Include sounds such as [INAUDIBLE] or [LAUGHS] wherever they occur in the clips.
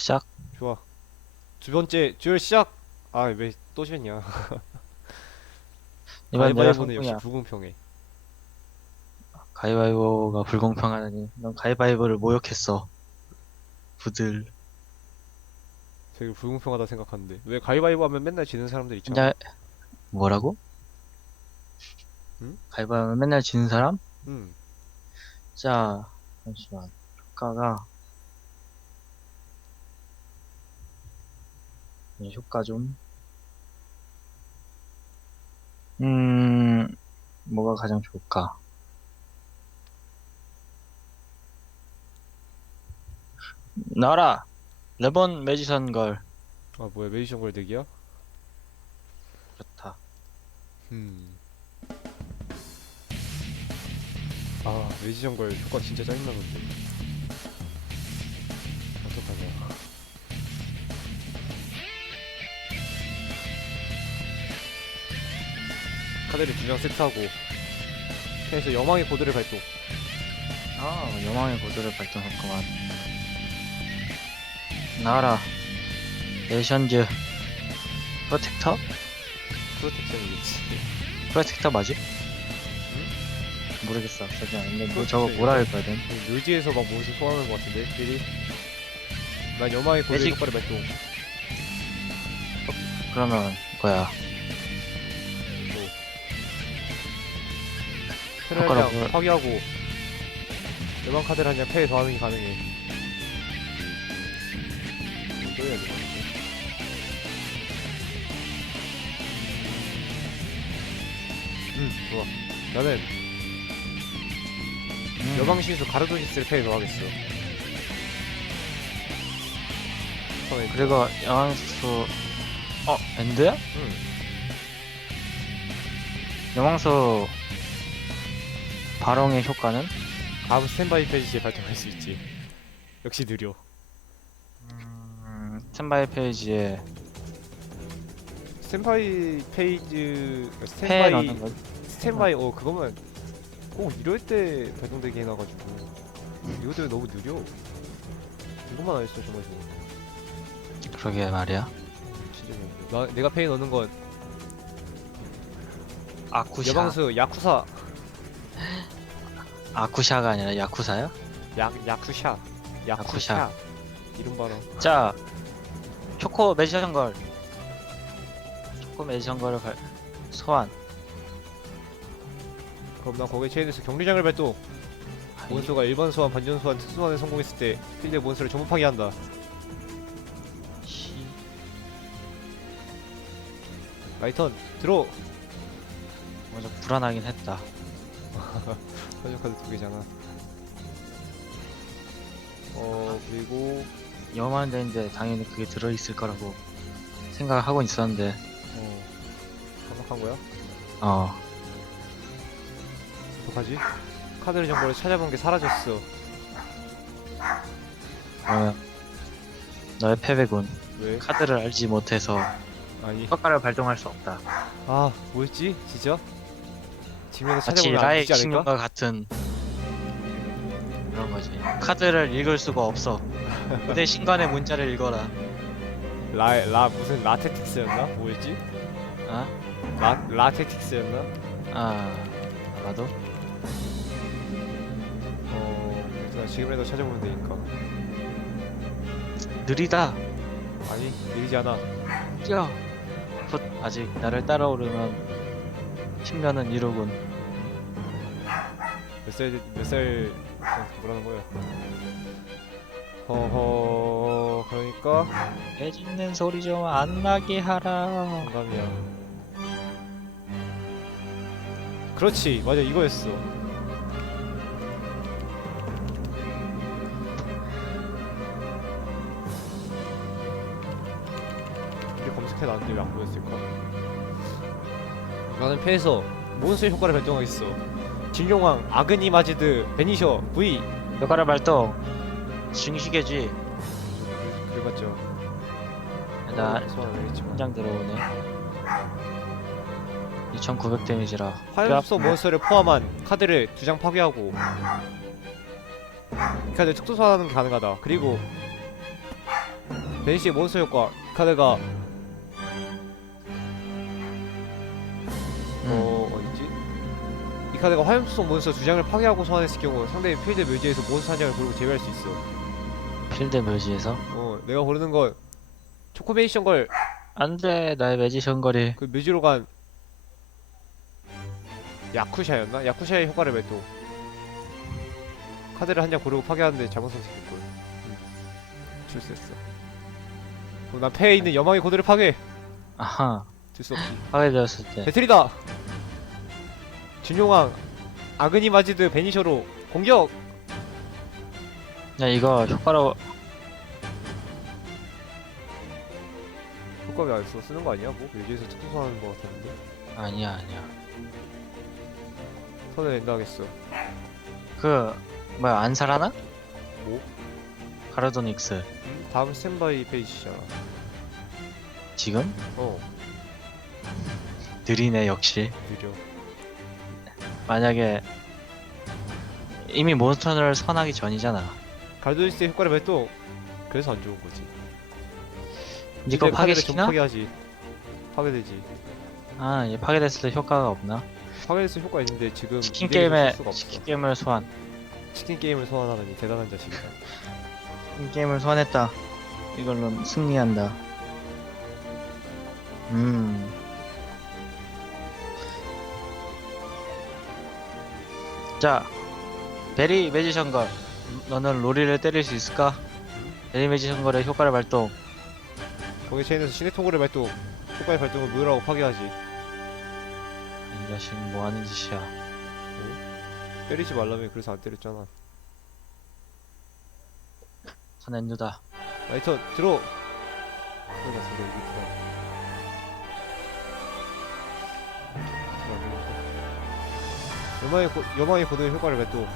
시작. 좋아. 두 번째 듀얼 시작. 아 왜또 지었냐? [LAUGHS] 이번 역시 성공이야. 불공평해. 가위바위보가 불공평하다니. 넌 가위바위보를 모욕했어. 부들. 되게 불공평하다 생각하는데 왜 가위바위보 하면 맨날 지는 사람들 있잖아. 근데 뭐라고? 응? 가위바위보 맨날 지는 사람? 응. 자, 잠시만. 효과가 효과 좀. 음, 뭐가 가장 좋을까? 나라! 레본 매지선 걸. 아 뭐야 메디션 걸 덱이야? 그렇다. 음. 아 메디션 걸 효과 진짜 짜증나던데. 카드를 두 장 세트하고 그래서 여망의 코드를 발동. 아, 여망의 고도를 발동했구만. 나라. 네이션즈. 프로텍터? 프로텍션이겠지. 프로텍터 맞지? 모르겠어. 저기 아닌데 뭐 저거 뭐라 할 거야, 된 묘지에서 막 몬스터 소환하는 것 같은데, 미리. 난 여망의 고드 매직. 효과를 발동. 그러면 뭐야? 뭘- 파괴하고 카드를 한장 패에 더하는 게 가능해. 또 해야 돼. 음, 좋아. 나는 음, 여망신수 가르도니스를 패에 더하겠어. 처음에 그리고 여왕수 어 엔드야? 응. 여왕수 발홍의 효과는? 다음 스탠바이 페이지에 발동할 수 있지. 역시 느려. 음, 스탠바이 페이지에 스탠바이 페이지 패 스탠바이 넣는 거. 스탠바이 어 그거만 꼭 이럴 때 발동되게 해놔가지고 이거 때문에 너무 느려. 이것만 안 했어 정말 좋아. 그러게 말이야. 진짜. 나 내가 페이 넣는 건 아쿠샤. 여방수 야쿠사 아쿠샤가 아니라 야쿠사야? 야 야쿠샤 야쿠샤 야쿠샤. 이름 봐라. 자, 초코 매지션 걸. 초코 매지션 걸을 발... 소환. 그럼 난 거기에 체인에서 격리장을 발동. 몬스가 일반 소환, 반전 소환, 특수 소환에 성공했을 때 필드 몬스를 전부 파괴한다. 시... 라이턴 들어. 먼저 불안하긴 했다. [LAUGHS] 선정 카드 두 개잖아. 어 그리고 영화만 되는데 당연히 그게 들어있을 거라고 생각을 하고 있었는데, 어 반박한 거야? 어, 어떡하지? 카드 정보를 찾아본 게 사라졌어. 그러면 너의 패배군. 왜? 카드를 알지 못해서 아니 효과를 발동할 수 없다. 아 뭐였지? 진짜? 마치 찾아보면 안 라의 되지 않을까? 킹과 같은 그런 거지. 카드를 읽을 수가 없어. 그대 신관의 문자를 읽어라. 라, 라 무슨 라테틱스였나? 뭐였지? 아, 라, 라테틱스였나? 아, 아마도. 어 일단 지금이라도 찾아보면 되니까 느리다. 아니 느리지 않아 뛰어. 풋 아직 나를 따라오려면 10년은 이루군. 몇살몇살 뭐라는 거야 허허 그러니까? 애 짖는 소리 좀 안 나게 하라. 공감이야 그렇지 맞아 이거였어. 이게 검색해 놨는데 왜 안 보였을까 나는 패에서 몬스의 효과를 발동하겠어 진용왕 아그니 마지드 베니셔 V 효과를 발동. 징식해지. 그래봤죠 나 소환 안 하겠지만 한장 들어오네. 2900 데미지라. 화염소. 몬스터를 포함한 카드를 두 장 파괴하고 이 카드 특수 게 가능하다. 그리고 베니시의 몬스터 효과 이 카드가 카드가 화염수성 몬스터 두 장을 파괴하고 소환했을 경우 상대의 필드 묘지에서 몬스터 한 장을 고르고 제외할 수 있어. 필드 묘지에서? 어 내가 고르는 건 초코베이션 걸. 그 안돼 나의 매지션 거리. 묘지로 간 야쿠샤였나? 야쿠샤의 효과를 발동 카드를 한 장 고르고 파괴하는데 잘못 선택했걸 응. 출세했어. 그럼 난 패에 있는 여망의 코드를 파괴. 아하. 들 수 없지. 파괴되었을 때. 배틀이다 준용왕 아그니 마지드 베니셔로 공격 야 이거 효과로 효과 왜안 써? 쓰는 거 아니야? 뭐? 묘지에서 특수 소환하는 거 같았는데 아니야 아니야 손을 낸다 하겠어 그 뭐야 안 살아나? 뭐? 카르도닉스 음? 다음 스탠바이 페이지잖아 지금? 어 느리네 역시 느려 만약에 이미 몬스터를 선하기 전이잖아. 갈도니스의 효과를 발동 그래서 안 좋은 거지? 좀 파괴시키나? 파괴하지. 파괴되지. 아 얘 파괴됐을 때 효과가 없나? 파괴됐을 효과 있는데 지금 치킨 게임에 치킨 게임을 소환. 치킨 게임을 소환하다니 대단한 자식이다. 치킨 게임을 소환했다. 이걸로 승리한다. 음 자, 베리 매지션 걸. 너는 로리를 때릴 수 있을까? 베리 매지션 걸의 효과를 발동. 거기 체인에서 신의 통고를 발동 효과의 발동을 무효라고 파괴하지 이 자식 뭐 하는 짓이야. 때리지 말라며 그래서 안 때렸잖아 선앤누다. 라이터 들어 그런 것 같은데 이게 들어 여망의 고, 여망의 고도의 효과를 발동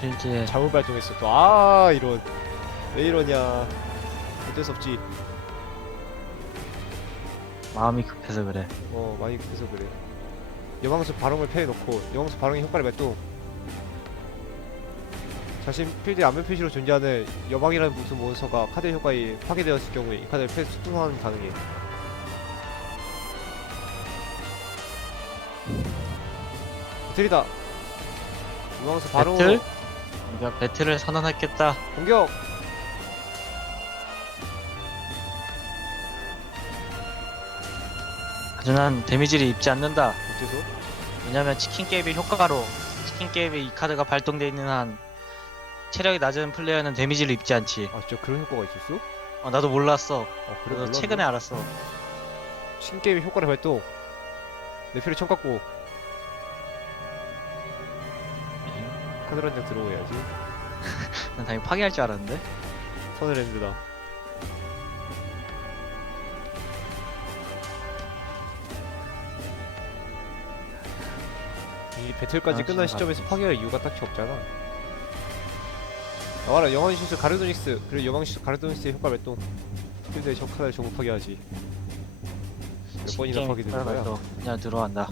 필드에 잘못 발동했어? 또 아 이런. 왜 이러냐. 어쩔 수 없지. 마음이 급해서 그래. 어 많이 급해서 그래. 여망수 발흥을 패해놓고 여망수 발흥의 효과를 발동 자신 필드의 안면 표시로 존재하는 여망이라는 무슨 몬스터가 카드 효과에 파괴되었을 경우에 이 카드를 패 수동하는 가능해 배틀이다 여망수 바로 배틀? 우리가 배틀을 선언했겠다. 공격 하지만 데미지를 입지 않는다. 어째서? 왜냐면 치킨 게임의 효과로 치킨 게임에 이 카드가 발동돼 있는 한 체력이 낮은 플레이어는 데미지를 입지 않지. 아 진짜 그런 효과가 있었어? 어, 나도 몰랐어. 아 그래 그래서 몰랐네. 최근에 알았어. 신게임의 효과를 발동 내 표를 청깎고 한장 들어오야지. 난 당연히 파괴할 줄 알았는데. 핸드다 이 배틀까지 아, 끝난 진짜 시점에서 파괴할 이유가 딱히 없잖아. 나와라 영원 시수 가르도닉스 그리고 영원 시수 가르도닉스의 효과 발동. 필드에 적 카드를 전부 파괴하지. 몇 번이나 파괴되는 거야? 또 그냥 들어간다.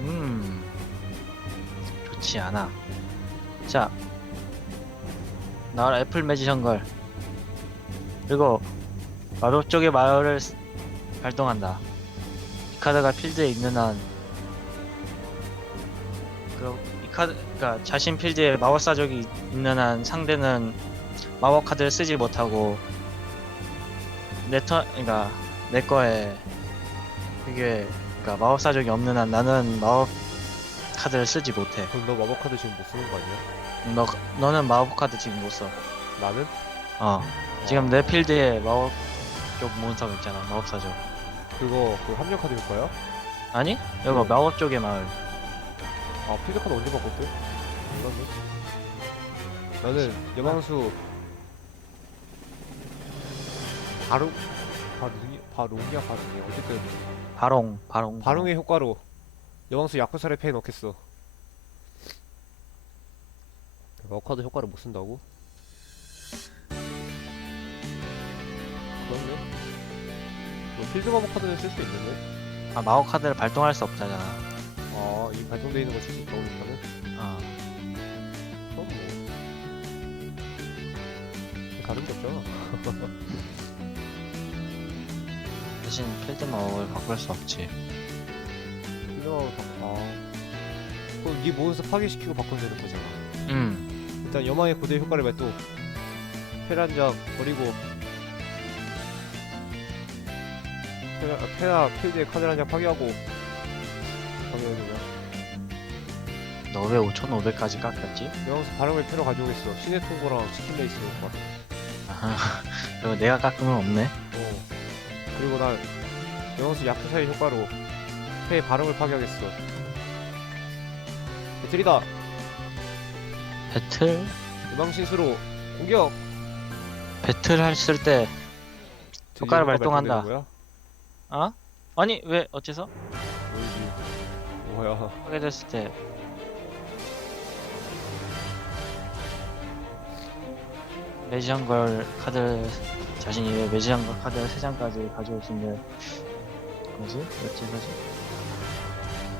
음, 좋지 않아. 자, 나와라 애플 매지션 걸. 그리고 마법 쪽의 마을을 스- 발동한다. 이 카드가 필드에 있는 한, 그럼 이 카드, 그러니까 자신 필드에 마법사적이 있는 한 상대는 마법 카드를 쓰지 못하고 내 턴, 그러니까 내 거에 그게 그러니까 마법 사적이 없는 한 나는 마법 카드를 쓰지 못해. 그럼 너 마법 카드 지금 못 쓰는 거 아니야? 너 너는 마법 카드 지금 못 써. 나는? 어. 지금 내 필드에 마법 쪽 몬스터가 있잖아. 마법 사적. 그거 그 합력 카드 효과야? 아니? 이거 마법 쪽의 마을. 아 필드 카드 언제 바꿨대? 몰랐네 나는 여망수 바로 바루니 바롱이야 바롱이야 어쨌든 바롱 바롱 바롱의 효과로 여왕수 야쿠사를 패해 넣겠어. 워커드 효과를 못 쓴다고? 그렇네. 뭐 필드마 머카드는 쓸 수 있는데. 아 마법 카드를 발동할 수 없잖아 아, 이 발동돼 있는 걸 쓸 수 있다고 생각하면? 아 그럼 뭐. 다른 게 없잖아. [LAUGHS] 대신 필드 마법을 바꿀 수 없지. 필드마법 바 아. 그럼 네 몬스터 파괴시키고 바꾸면 되는 거잖아. 음. 일단 여망의 고대 효과를 발동. 페란작 버리고. 페라, 아, 페라 필드에 카드 한 장 파괴하고. 파괴하는 너왜 5,500까지 깎였지? 여왕수 바람을 패러 가져오겠어. 신의 통고랑 치킨 레이스 효과. 아하. [LAUGHS] 그리고 내가 깎으면 없네. 어. 그리고 난 영원수 야쿠사의 효과로 폐의 발음을 파괴하겠어. 배틀이다. 배틀? 유망신수로 공격. 배틀 했을 때, 효과를 효과 발동한다. 발동되는 어? 아니, 왜, 어째서? 거야? 뭐지? 뭐야? 하게 됐을 때, 매지한 걸 카드, 자신이 매지한 걸 카드 3장까지 가져올 수 있는, 뭐지? 어째서지?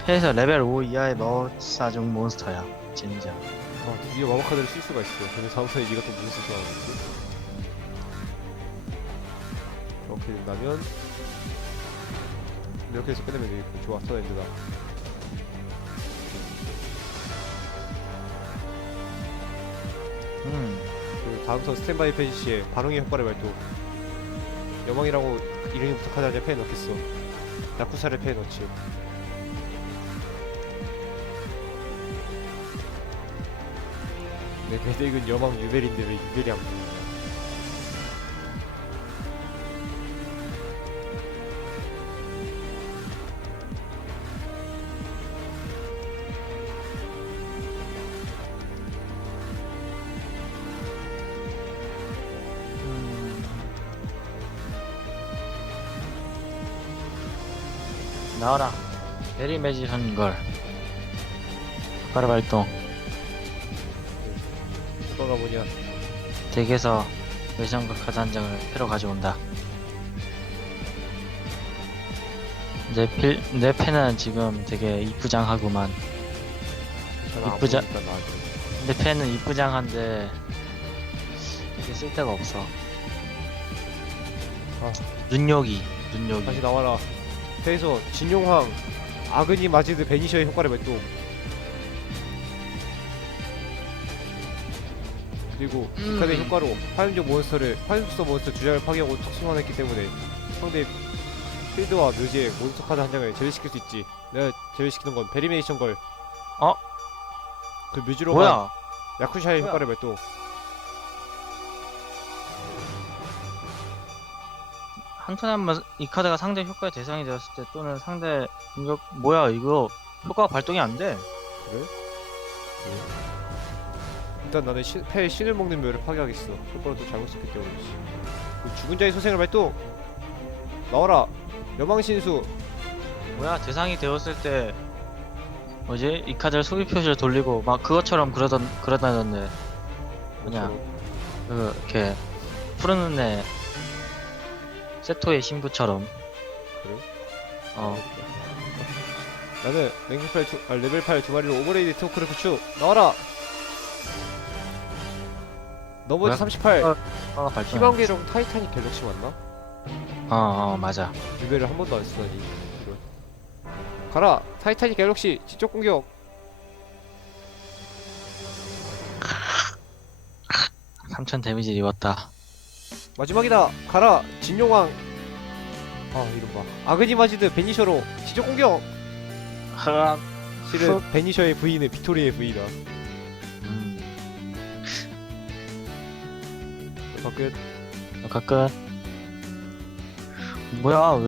패에서 레벨 5 이하의 마법사중 몬스터야. 진짜. 아, 드디어 마법 카드를 쓸 수가 있어. 근데 다음번에 네가 또 무슨 짓을 하는지. 이렇게 된다면 이렇게 해서 끝내면 되겠고 좋아 터낸다. 음. 그 다음 턴 스탠바이 페이지 시에 반응의 효과를 발동 여망이라고 이름이 부탁하지 않냐 패에 넣겠어. 야쿠사를 패에 넣지. 내 배덱은 여망 유벨인데 왜 유벨이 안 보이 나와라. 베리 매지션 걸. 효과를 발동. 효과가 뭐냐 덱에서 걸 카드 한 장을 패로 가져온다. 내 필, 내 패는 지금 되게 이쁘장하구만. 나한테 내 패는 이쁘장한데 되게 쓸데가 없어. 아. 눈요기, 눈요기. 다시 나와라 패에서 진용황 아그니 마지드 베니셔의 효과를 발동 그리고 이 음. 카드의 효과로 화염적 몬스터를 화염속성 몬스터 두 장을 파괴하고 턱 소환했기 때문에 상대 필드와 묘지에 몬스터 카드 한 장을 제외시킬 수 있지 내가 제외시키는 건 베리메이션 걸 어? 그 묘지로 뭐야? 야쿠샤의 뭐야? 효과를 발동 한 턴에 한 번 이 카드가 상대 효과의 대상이 되었을 때 또는 상대 공격 뭐야 이거 효과가 발동이 안 돼. 그래? 일단 나는 신, 패에 신을 먹는 묘를 파괴하겠어. 효과를 또 잘못 썼기 때문이지. 그 죽은 자의 소생을 발동 나와라. 여망신수. 뭐야 대상이 되었을 때 뭐지? 이 카드를 소비 표시를 돌리고 막 그것처럼 그러던 그러다던데 뭐냐 그 이렇게 푸른 애 세토의 신부처럼 그래? 어 나는 랭크 8 두, 아, 레벨 8 두 마리로 오버레이드 토크를 구축 나와라 뭐야? 38 어. 효과가 발동. 희망계령 타이타닉 갤럭시 맞나? 어 어 맞아. 유배를 한 번도 안 쓰다니 이런 가라 타이타닉 갤럭시 직접 공격 3000 데미지 입었다. 마지막이다. 가라 진용왕. 아 이런 봐 아그니 마지드 베니셔로. 직접 공격. 흐악. 실은 베니셔의 부인은 빅토리의 부인이다 음. 효과 끝. 효과 끝. 뭐야